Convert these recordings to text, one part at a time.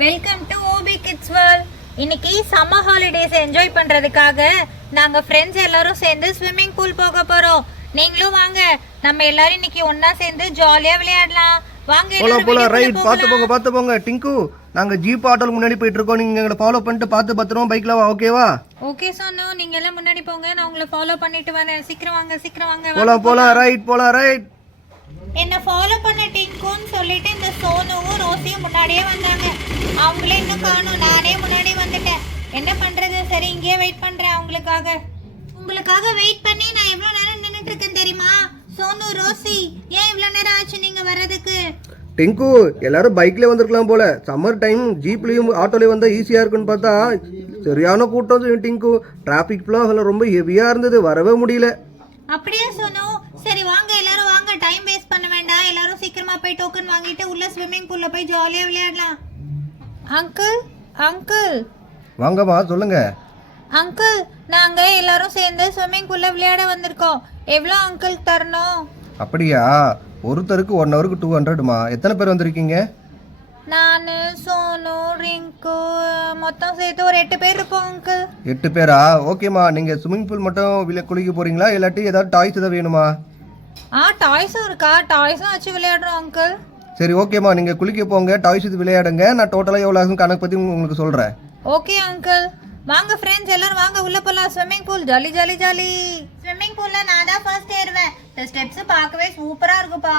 Welcome to OP kids world. இன்னைக்கு summer holidays enjoy பண்றதுக்காக நாங்க ஃப்ரெண்ட்ஸ் எல்லாரும் சேர்ந்து ஸ்விம்மிங் பூல் போக போறோம். நீங்களும் வாங்க, நம்ம எல்லாரும் இன்னைக்கு ஒண்ணா சேர்ந்து ஜாலியா விளையாடலாம். வாங்க எல்லாரும் போலாம். ரைட், பாத்து போங்க. டிங்கு, நாங்க ஜீப் ஆட்டோல முன்னாடி போயிட்டு இருக்கோம். நீங்க எங்களை ஃபாலோ பண்ணிட்டு பார்த்து பத்திரமா பைக்ல வா. ஓகேவா? ஓகே சோனு, நீங்க எல்லாம் முன்னாடி போங்க, நான் உங்களை ஃபாலோ பண்ணிட்டு வரேன். சீக்கிரம் வாங்க. போலாம். ரைட். என்ன ஃபாலோ பண்ண டிங்குன்னு சொல்லிட்டு இந்த சோனுவும் ரோசியும் முன்னாடியே வந்தாங்க. அவங்களே இன்னும் காணும், நானே முன்னாடி வந்துட்டேன். என்ன பண்றது? சரி, இங்கேயே வெயிட் பண்றேன் உங்களுக்காக வெயிட் பண்ணி நான் எவ்வளவு நேரம் நின்னுட்டு இருக்கேன் தெரியுமா? சோனு, ரோசி, ஏன் இவ்வளவு நேரம் ஆச்சு நீங்க வர்றதுக்கு? டிங்கு, எல்லாரும் பைக்ல வந்திருக்கலாம் போல. சம்மர் டைம் ஜீப்லயும் ஆட்டோலயும் வந்தா ஈஸியா இருக்குன்னு பார்த்தா சரியான கூட்டம். டிங்கு, டிராபிக் ஃபுல்லா ரொம்ப ஹெவியா இருந்தது, வரவே முடியல. அப்படியே சோனு, சரி வாங்க எல்லாரும் வாங்க, டைம் வேஸ்ட் பண்ண வேண்டாம். எல்லாரும் சீக்கிரமா போய் டோக்கன் வாங்கிட்டு உள்ள ஸ்விம்மிங் பூல்ல போய் ஜாலியா விளையாடலாம். அங்கிள் வாங்கம்மா, சொல்லுங்க. அங்கிள், நாங்க எல்லாரும் சேர்ந்து ஸ்விம்மிங் பூல்ல விளையாட வந்திருக்கோம். எவ்வளவு அங்கிள் தரணும்? அப்படியா? ஒருத்தருக்கு 1 ஹவருக்கு 200மா. எத்தனை பேர் வந்திருக்கீங்க? நானு, சோனு, ரிங்கு, மொத்தம் சேர்த்து ஒரு 8 பேர் இருப்போம் அங்கிள். 8 பேரா? ஓகேம்மா. நீங்க ஸ்விம்மிங் பூல் மட்டும் குளிக்க போறீங்களா, இல்லாட்டி ஏதாவது டாய்ஸ் ஏதாவது வேணுமா? டாய்ஸும் இருக்கா? டாய்ஸும் வச்சு விளையாடுறோம் அங்கிள். சரி, ஓகேம்மா. நீங்க குளிக்க போங்க, டாய்ஸ் இது விளையாடுங்க. நான் டோட்டலா எவ்வளவு ஆகும் கணக்கு பத்தி உங்களுக்கு சொல்றேன். Okay uncle. வாங்க ஃப்ரெண்ட்ஸ் எல்லாரும் வாங்க, உள்ள போலாம். Swimming pool jolly. ஸ்விம்மிங் பூல்ல நான் தான் ஃபர்ஸ்ட் ஏறுவேன். இந்த ஸ்டெப்ஸ் பார்க்கவே சூப்பரா இருக்குப்பா.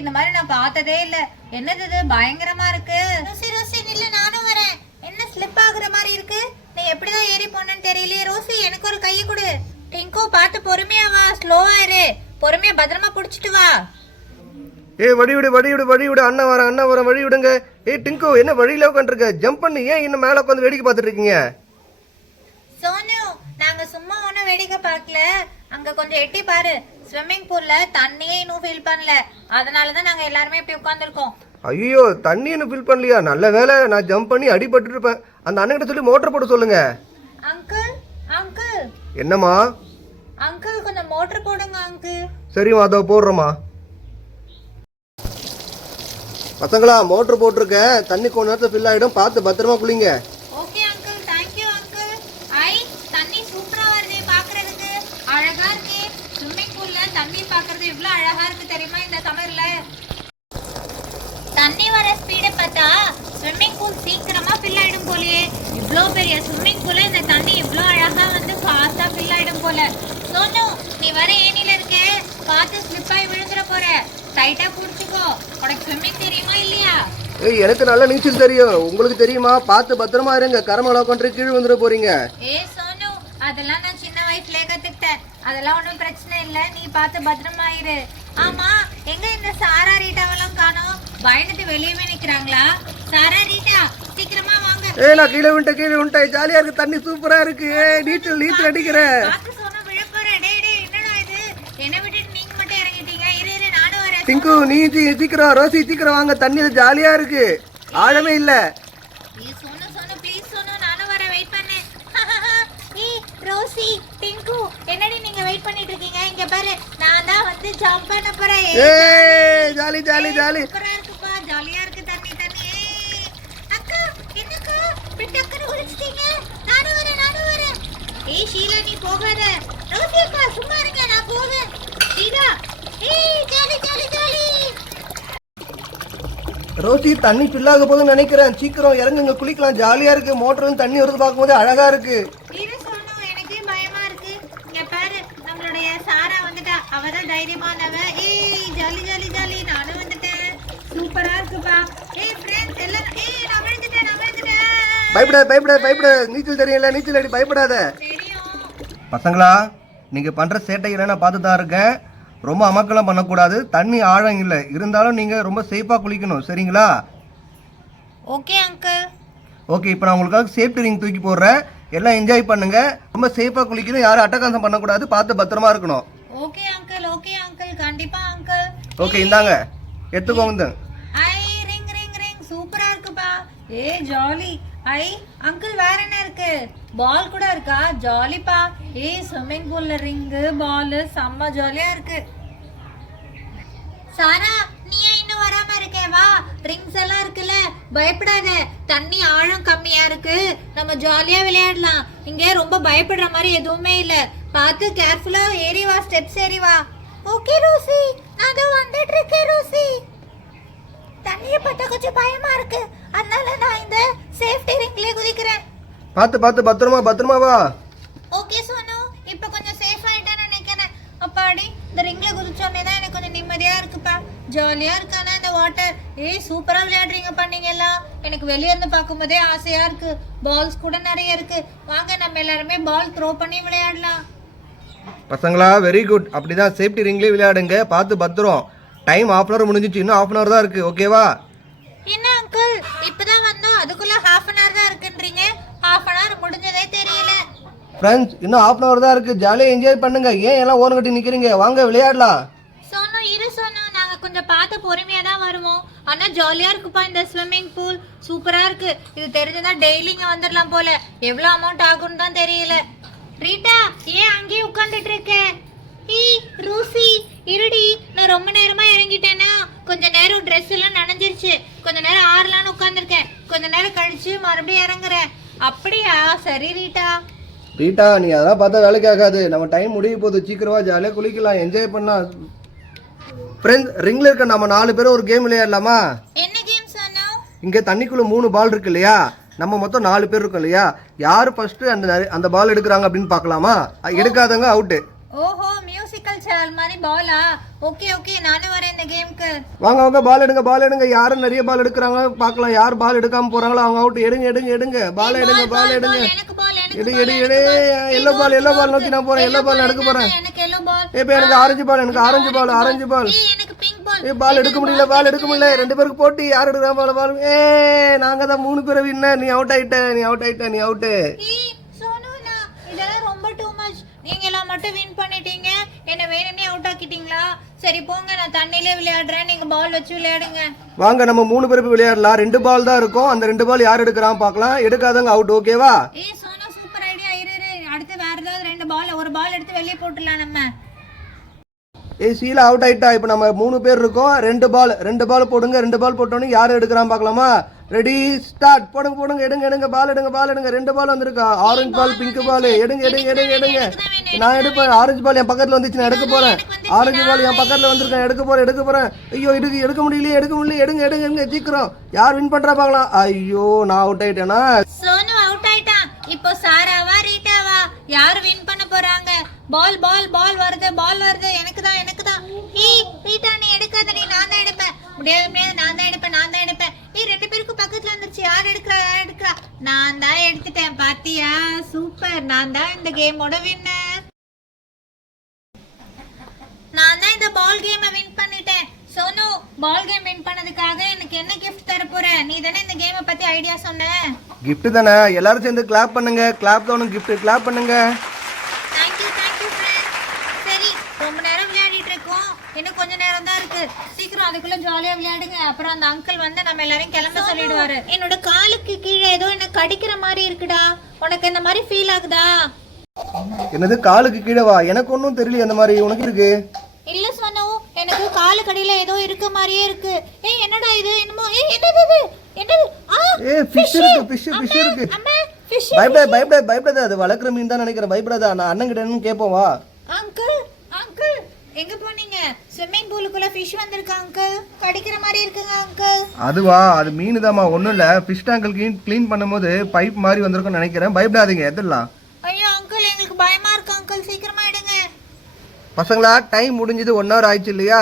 இந்த மாதிரி நான் பார்த்ததே இல்ல. என்னது இது, பயங்கரமா இருக்கு. ரோசி நில்ல, நானும் வரேன். என்ன ஸ்லிப் ஆகுற மாதிரி இருக்கு? நீ எப்படிதான் ஏறி போனேன்னு தெரியலையே. ரோசி, எனக்கு ஒரு கையை கொடு. டிங்கு, பார்த்து பொறுமையா வா, ஸ்லோவா இரு. பொறுமையா பத்திரமா புடிச்சிட்டு வா. வழி விடு. அண்ணா வரேன், வழி விடுங்க. டிங்கு, என்ன வழியில உட்காந்துருக்க? ஜம்ப் பண்ணி ஏன் இன்னும் மேல உட்காந்து வேடிக்கை பார்த்துட்டு இருக்கீங்க? சோனு, நாங்க சும்மா ஒன்னும் வேடிக்கை பார்க்கல. அங்க கொஞ்சம் எட்டி பாரு. ஸ்விம்மிங் பூல்ல தண்ணியே இன்னும் ஃபில் பண்ணல. அதனாலதான் நாங்க எல்லாருமே இப்படி உட்கார்ந்துருக்கோம். ஐயோ, தண்ணி இன்னும் ஃபில் பண்ணலையா? நல்ல வேலை, நான் ஜம்ப் பண்ணி அடிபட்டு இருப்பேன். அந்த அண்ணன் சொல்லி மோட்டர் போட சொல்லுங்க. அங்கிள். என்னம்மா? அங்கிள், கொஞ்சம் மோட்டர் போடுங்க அங்கிள். சரிம்மா, அதோ போடுறோமா. பசங்களா, மோட்டர் போட்டிருக்கேன். தண்ணி கொஞ்ச நேரத்துல ஃபில் ஆயிடும், பார்த்து பத்திரமா குளிங்க. Okay uncle, thank you uncle. தண்ணி சூப்பரா வருது பாக்குறதுக்கு, அழகா இருக்கு. ஸ்விம்மிங் பூல்ல தண்ணி பாக்குறது இவ்வளவு அழகா இருக்கு தெரியுமா இந்த சம்மர்ல? தண்ணி வர ஸ்பீட பார்த்தா ஸ்விம்மிங் பூல் சீக்கிரமா ஃபில் ஆயிடும் போலயே. இவ்ளோ பெரிய ஸ்விம்மிங் பூல்ல இந்த தண்ணி இவ்ளோ அழகா வந்து ஃபாஸ்டா ஃபில் ஆயிடும் போல. சோனு, நீ வர ஏனில இருக்க, பார்த்து ஸ்லிப் ஆகி விழுந்துற போற. டைட்டா புடிச்சுக்கோ. உனக்கு ஸ்விம்மிங் தெரியுமா இல்லையா? எனக்கு நல்ல நீச்சல் தெரியும். உங்களுக்கு தெரியுமா? பார்த்து பத்திரமா இருங்க, கரமள கொண்டு கீழே வந்துட போறீங்க. சோனு, அதெல்லாம் நான் சின்ன வயசுலயே கத்துக்கிட்டேன். அதெல்லாம் ஒன்றும் பிரச்சனை இல்லை, நீ பார்த்து பத்திரமா இரு. ஆமா, எங்க இந்த சாரா ரீட்டாவெல்லாம் காணோம்? பயந்துட்டு வெளியவே நிக்கிறாங்களா? சாரா ரீட்டா, சீக்கிரமா வாங்க. நான் கீழே விட்டேன். ஜாலியா இருக்கு, தண்ணி சூப்பரா இருக்கு. நீச்சல் அடிக்கிறேன். சோனு, விழ போறேன். என்னடா இது, என்ன விட்டுட்டு நீங்க மட்டும் இறங்கிட்டீங்க? இரு, நானும் வரேன். டிங்கு, நீ சீக்கிரம். ரோசி, சீக்கிரம் வாங்க, தண்ணி ஜாலியா இருக்கு, ஆழமே இல்ல. சோனு ப்ளீஸ் சோனு, நானும் வரேன், வெயிட் பண்ணு. ரோசி, டிங்கு, என்னடி நீங்க வெயிட் பண்ணிட்டு இருக்கீங்க? இங்க பாரு, நான் தான் வந்து ஜம்ப் பண்ண போறேன். ஜாலி. சூப்பரா இருக்குப்பா, ஜாலியா இருக்கு. தண்ணி. அக்கா, என்னக்கா இப்படி டக்குனு குளிச்சிட்டீங்க? நானும் வரேன். ஷீலா, நீ போகாத. ரோசி அக்கா, சும்மா இருங்க, நான் போறேன். ஷீலா, ஜாலி. ரோசி, தண்ணி ஃபில் ஆக போதுன்னு நினைக்கிறேன். சீக்கிரம் இறங்குங்க, குளிக்கலாம். ஜாலியா இருக்கு. மோட்டர் தண்ணி வருது பார்க்கும்போது அழகா இருக்கு. எனக்கு பயமா இருக்கு. இங்க பாரு, நம்மளுடைய சாரா வந்துட்டா. அவதான் தைரியமானவ. ஜாலி. நானும் வந்துட்டேன். சூப்பரா இருக்குப்பா. ஃப்ரெண்ட்ஸ் எல்லாம், நான் விழுந்துட்டேன். பயப்பட. நீச்சல் தெரியல, நீச்சல் அடி, பயப்படாத. பசங்களா, நீங்க பண்ற சேட்டைகளை நான் பார்த்து தான் இருக்கேன். ரொம்ப அமக்கலாம் பண்ணக்கூடாது. தண்ணி ஆழம் இல்லை, இருந்தாலும் நீங்க ரொம்ப சேஃபா குளிக்கணும், சரிங்களா? Okay uncle. ஓகே, இப்போ நான் உங்களுக்காக சேஃப்டி ரிங் தூக்கி போடுறேன். எல்லாம் என்ஜாய் பண்ணுங்க. ரொம்ப சேஃபா குளிக்கணும், யாரும் அட்டகாசம் பண்ணக்கூடாது, பார்த்து பத்திரமா இருக்கணும். Okay uncle. கண்டிப்பா அங்கிள். ஓகே, இந்தாங்க, எடுத்துக்கோங்க. ரிங் சூப்பரா இருக்குப்பா. ஜாலி. அங்கிள், வேற என்ன இருக்கு? பால் கூட இருக்கா? ஜாலிப்பா. ஸ்விம்மிங் பூல்ல ரிங்கு, பால், செம்ம ஜாலியா இருக்கு. சாரா, நீ இன்னும் வராம இருக்கே? வா, ரிங்ஸ் எல்லாம் இருக்குல்ல, பயப்படாத, தண்ணி ஆழம் கம்மியா இருக்கு, நம்ம ஜாலியா விளையாடலாம். இங்க ரொம்ப பயப்படுற மாதிரி எதுவுமே இல்ல. பார்த்து கேர்ஃபுல்லா ஏறி வா, ஸ்டெப்ஸ் ஏறி வா. ஓகே ரோசி, நான் தான் வந்துட்டு இருக்கேன் ரோசி. தண்ணியை பார்த்தா கொஞ்சம் பயமா இருக்கு, அதனால நான் இந்த சேஃப்டி ரிங்லயே குதிக்கிறேன். பார்த்து பார்த்து பத்திரமா பத்திரமா வா. ஓகே சோனு, இப்போ கொஞ்சம் சேஃப் ஆயிட்டேன்னு நினைக்கிறேன். அப்பாடி, இந்த ரிங்ல குதிச்சோடனே தான் எனக்கு கொஞ்சம் நிம்மதியா இருக்குப்பா. ஜாலியா இருக்கானா இந்த வாட்டர். சூப்பரா விளையாடுறீங்கப்பா நீங்க எல்லாம். எனக்கு வெளியே இருந்து பார்க்கும்போதே ஆசையா இருக்கு. பால்ஸ் கூட நிறைய இருக்கு. வாங்க நம்ம எல்லாருமே பால் த்ரோ பண்ணி விளையாடலாம். பசங்களா வெரி குட். அப்படிதான் சேஃப்டி ரிங்லேயே விளையாடுங்க. பார்த்து பத்திரம். டைம் 1/2 hour முடிஞ்சிச்சு, இன்னும் 1/2 hour தான் இருக்கு. ஓகேவா? என்ன அங்கிள், இப்பதான் வந்தோம், அதுக்குள்ள 1/2 hour தான் இருக்குன்றீங்க? 1/2 hour முடிஞ்சதே தெரியல. ஃப்ரெண்ட்ஸ், இன்னும் 1/2 hour தான் இருக்கு. ஜாலியாக என்ஜாய் பண்ணுங்க. ஏன் எல்லாம் ஓரம் கட்டி நிக்கிறீங்க? வாங்க விளையாடலாம். சோனு இரு சோனு, நாங்க கொஞ்சம் பார்த்து பொறுமையா தான் வருவோம். ஆனா ஜாலியா இருக்குப்பா இந்த ஸ்விம்மிங் பூல். சூப்பரா இருக்கு. இது தெரிஞ்சதா டெய்லி இங்க வந்துடலாம் போல. எவ்வளவு அமௌண்ட் ஆகும்னு தான் தெரியல. ரீட்டா, ஏன் அங்கேயே உட்கார்ந்துட்டு இருக்க? ரூசி இருடி, நான் ரொம்ப நேரமா இறங்கிட்டேனா, கொஞ்ச நேரம் ட்ரெஸ் எல்லாம் நனைஞ்சிருச்சு, கொஞ்ச நேரம் ஆறலான்னு உட்கார்ந்துருக்கேன். கொஞ்ச நேரம் கழிச்சு மறுபடியும் இறங்குறேன். அப்படியா? சரி ரீட்டா. ரீட்டா, நீ அதெல்லாம் பார்த்தா வேலைக்கு ஆகாது. நம்ம டைம் முடிய போகுது. சீக்கிரமா ஜாலியாக குளிக்கலாம், என்ஜாய் பண்ணலாம். ஃப்ரெண்ட்ஸ், ரிங்ல இருக்க நம்ம 4 பேரும் ஒரு கேம் விளையாடலாமா? என்ன கேம் சொன்னா? இங்க தண்ணிக்குள்ள 3 பால் இருக்கு இல்லையா? நம்ம மொத்தம் 4 பேர் இருக்கோம் இல்லையா? யாரு ஃபர்ஸ்ட் அந்த பால் எடுக்கிறாங்க அப்படின்னு பார்க்கலாமா? எடுக்காதவங்க அவுட்டு. ஓஹோ, மியூசிக்கல் சேனல் மாதிரி பாலா? ஓகே ஓகே, நானும் வரேன் இந்த கேம்க்கு. வாங்க வாங்க, பால் எடுங்க பால் எடுங்க. யாரு நிறைய பால் எடுக்கிறாங்க பார்க்கலாம். யார் பால் எடுக்காம போறாங்களோ அவங்க அவுட். எடுங்க எடுங்க எடுங்க, பால் எடுங்க பால் எடுங்க. எனக்கு பால், எனக்கு எடு எடு எடு. எல்லோ பால் நோக்கி நான் போறேன். எல்லோ பால் எடுக்க போறேன். எனக்கு எல்லோ பால். இப்போ எனக்கு ஆரஞ்சு பால், எனக்கு ஆரஞ்சு பால். எனக்கு பிங்க் பால். பால் எடுக்க முடியல, பால் எடுக்க முடியல. 2 பேருக்கு போட்டி. யார் எடுக்கிறா பால்? நாங்க தான் 3 பேரை வின்னர். நீ அவுட் ஆயிட்ட, நீ அவுட் ஆயிட்ட, நீ அவுட். சோனுனா, இதெல்லாம் ரொம்ப டூ மச். நீங்க எல்லாம் மட்டும் வின் பண்ணிட்டீங்க, என்ன வேணும்னே அவுட் ஆக்கிட்டீங்களா? சரி போங்க, நான் தண்ணியிலே விளையாடுறேன், நீங்க பால் வச்சு விளையாடுங்க. வாங்க நம்ம 3 பேருக்கு விளையாடலாம். 2 பால் தான் இருக்கும். அந்த 2 பால் யார் எடுக்கிறான் பார்க்கலாம். எடுக்காதவங்க அவுட். ஓகேவா? Sona, super idea. இரு, அடுத்து வேற ஏதாவது 2 பால், ஒரு பால் எடுத்து வெளியே போட்டுடலாம் நம்ம. சீலா அவுட் ஆயிட்டா. இப்போ நம்ம 3 பேர் இருக்கோம். 2 பால் போடுங்க. 2 பால் போட்டோன்னு யார் எடுக்கிறான் பார்க்கலாமா? Ready start. போடுங்க போடுங்க, எடுங்க எடுங்க, பால் எடுங்க பால் எடுங்க. 2 பால் வந்திருக்கா. ஆரஞ்சு பால், பிங்க் பால். எடுங்க எடுங்க எடுங்க எடுங்க. நான் எடுப்பேன். ஆரஞ்சு பால் என் பக்கத்துல வந்துச்சு, நான் எடுக்க போறேன். ஆரஞ்சு பால் என் பக்கத்துல வந்திருக்கேன், எடுக்க போறேன். ஐயோ, எடுக்க முடியலையே. எடுங்க எடுங்க எடுங்க, சீக்கிரம். யார் வின் பண்றா பார்க்கலாம். ஐயோ, நான் அவுட் ஆயிட்டேனா? சோனு அவுட் ஆயிட்டான். இப்போ சாராவா ரீட்டாவா யார் வின் பண்ண போறாங்க? பால் பால் பால் வருது, பால் வருது. எனக்கு தான். ரீட்டா, நீ எடுக்காதடி, நான் தான் எடுப்பேன். முடியாது, நான் தான் எடுப்பேன். 2 பேருக்கு பக்கத்துல வந்துருச்சு. யார் எடுக்கிறா? நான் தான் எடுத்துட்டேன். பாத்தியா? சூப்பர், நான் தான் இந்த கேமோட வின்னர். நான் தான் இந்த பால் கேமை வின் பண்ணிட்டேன். சோனு, பால் கேம் வின் பண்ணதுக்காக எனக்கு என்ன கிஃப்ட் தர போற? நீ தானே இந்த கேமை பத்தி ஐடியா சொன்ன. கிஃப்ட் தானே? எல்லாரும் சேர்ந்து கிளாப் பண்ணுங்க. கிளாப் தான் கிஃப்ட். கிளாப் பண்ணுங்க. Thank you friend. சரி, ரொம்ப நேரம் விளையாடிட்டு இருக்கோம், இன்னும் கொஞ்ச நேரம் தான் இருக்கு. சீக்கிரம் அதுக்குள்ள ஜாலியா விளையாடுங்க. அப்புறம் அந்த அங்கிள் வந்து நம்ம எல்லாரையும் கிளம்ப சொல்லிடுவாரு. என்னோட காலுக்கு கீழே ஏதோ என்ன கடிக்கிற மாதிரி இருக்குடா. உனக்கு இந்த மாதிரி ஃபீல் ஆகுதா? என்னது, காலுக்கு கீழே வா? எனக்கு ஒன்றும் தெரியல. அந்த மாதிரி உனக்கு இருக்கு? இல்ல சோனு, எனக்கு காலு கடியில ஏதோ இருக்க மாதிரியே இருக்கு. என்னடா இது? என்னமோ என்னது? ஃபிஷ் இருக்கு. அம்மா, ஃபிஷ். பயப்படாத. அது வளர்க்குற மீன் தான் நினைக்கிறேன். பயப்படாத. நான் அண்ணன் கிட்ட என்னன்னு கேட்போம் வா. அங்கிள் எங்க போனீங்க? ஸ்விம்மிங் பூலுக்குள்ள ஃபிஷ் வந்திருக்கு அங்கிள். கடிக்கிற மாதிரி இருக்குங்க அங்கிள். அதுவா? அது மீன் தாமா, ஒன்றும் இல்லை. ஃபிஷ் டேங்கிள் க்ளீன் பண்ணும்போது பைப் மாதிரி வந்திருக்கும்னு நினைக்கிறேன். பயப்படாதீங்க, எதிரலாம். ஐயோ அங்கிள், எங்களுக்கு பயமா இருக்கு அங்கிள், சீக்கிரமா எடுங்க. பசங்களா, டைம் முடிஞ்சது. 1 hour ஆயிடுச்சு இல்லையா?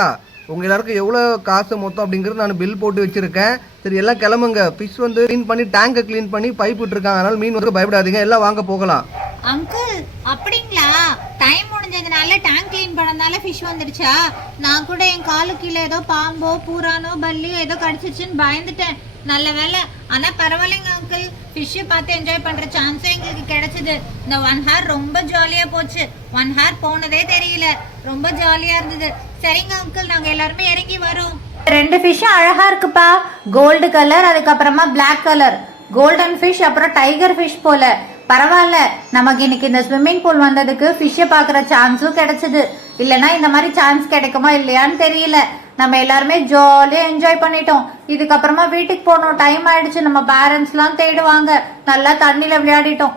உங்கள் எல்லாருக்கும் எவ்வளோ காசு மொத்தம் அப்படிங்கிறது நான் பில் போட்டு வச்சுருக்கேன். சரி, எல்லாம் கிளம்புங்க. ஃபிஷ் வந்து க்ளீன் பண்ணி டேங்கை க்ளீன் பண்ணி பைப் விட்டுருக்காங்க. அதனால் மீன் வந்து பயப்படாதீங்க. எல்லாம் வாங்க போகலாம். அங்கிள், அப்படிங்களா? டைம் முடிஞ்சதுனால டேங்க் க்ளீன் பண்ணனால ஃபிஷ் வந்துடுச்சா? நான் கூட என் காலு கீழே ஏதோ பாம்போ பூரானோ பல்லியோ ஏதோ கடிச்சிச்சுன்னு பயந்துட்டேன். நல்ல வேலை. ஆனா பரவாயில்லைங்க அங்கிள், ஃபிஷ்ஷை பார்த்து என்ஜாய் பண்ற சான்ஸே எங்களுக்கு கிடைச்சது. இந்த 1 hour ரொம்ப ஜாலியா போச்சு. 1 hour போனதே தெரியல. ரொம்ப ஜாலியா இருந்தது. சரிங்க அங்கிள், நாங்க எல்லாருமே இறங்கி வரோம். 2 ஃபிஷ்ஷும் அழகா இருக்குப்பா. கோல்டு கலர், அதுக்கப்புறமா பிளாக் கலர். கோல்டன் ஃபிஷ், அப்புறம் டைகர் ஃபிஷ் போல. பரவாயில்ல, நமக்கு இன்னைக்கு இந்த ஸ்விம்மிங் பூல் வந்ததுக்கு ஃபிஷ்ஷை பார்க்குற சான்ஸும் கிடைச்சது. இல்லைன்னா இந்த மாதிரி சான்ஸ் கிடைக்குமா இல்லையான்னு தெரியல. நம்ம எல்லாருமே ஜாலியா என்ஜாய் பண்ணிட்டோம். இதுக்கப்புறமா வீட்டுக்கு போகணும், டைம் ஆயிடுச்சு. நம்ம பேரண்ட்ஸ் எல்லாம் தேடுவாங்க. நல்லா தண்ணியில விளையாடிட்டோம்.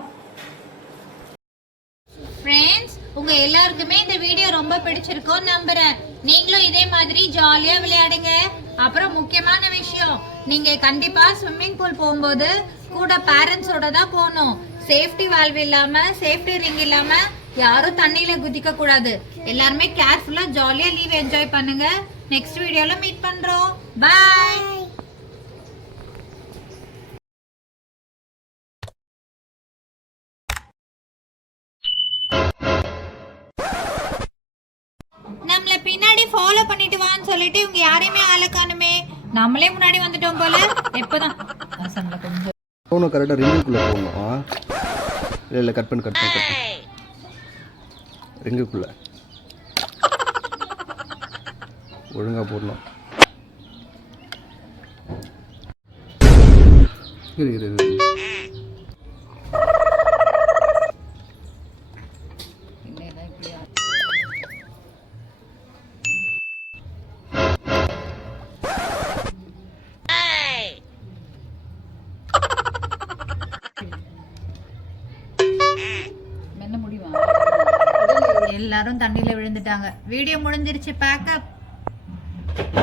ஃப்ரெண்ட்ஸ், உங்க எல்லாருக்குமே இந்த வீடியோ ரொம்ப பிடிச்சிருக்கும் நம்புறேன். நீங்களும் இதே மாதிரி ஜாலியா விளையாடுங்க. அப்புறம் முக்கியமான விஷயம், நீங்க கண்டிப்பா ஸ்விம்மிங் பூல் போகும்போது கூட பேரண்ட்ஸோட தான் போகணும். சேஃப்டி வால்வ் இல்லாம, சேஃப்டி ரிங் இல்லாம யாரும் தண்ணியில குதிக்க கூடாது. எல்லாருமே கேர்ஃபுல்லா ஜாலியா லீவ் என்ஜாய் பண்ணுங்க. நெக்ஸ்ட் வீடியோல மீட் பண்றோம். பை. நம்மள பின்னாடி ஃபாலோ பண்ணிட்டு வான்னு சொல்லிட்டு இவங்க யாரையுமே ஆள காணுமே. நம்மளே முன்னாடி வந்துட்டோம் போல. எப்பதான் கொஞ்சம் போகணும், கரெக்டாக ரிங்குக்குள்ளே போகணும். இல்லை கட் பண்ணு ரிங்குக்குள்ளே ஒழுங்காக போடணும். இரு எல்லாரும் தண்ணியில விழுந்துட்டாங்க. வீடியோ முடிஞ்சிருச்சு. பேக்கப்.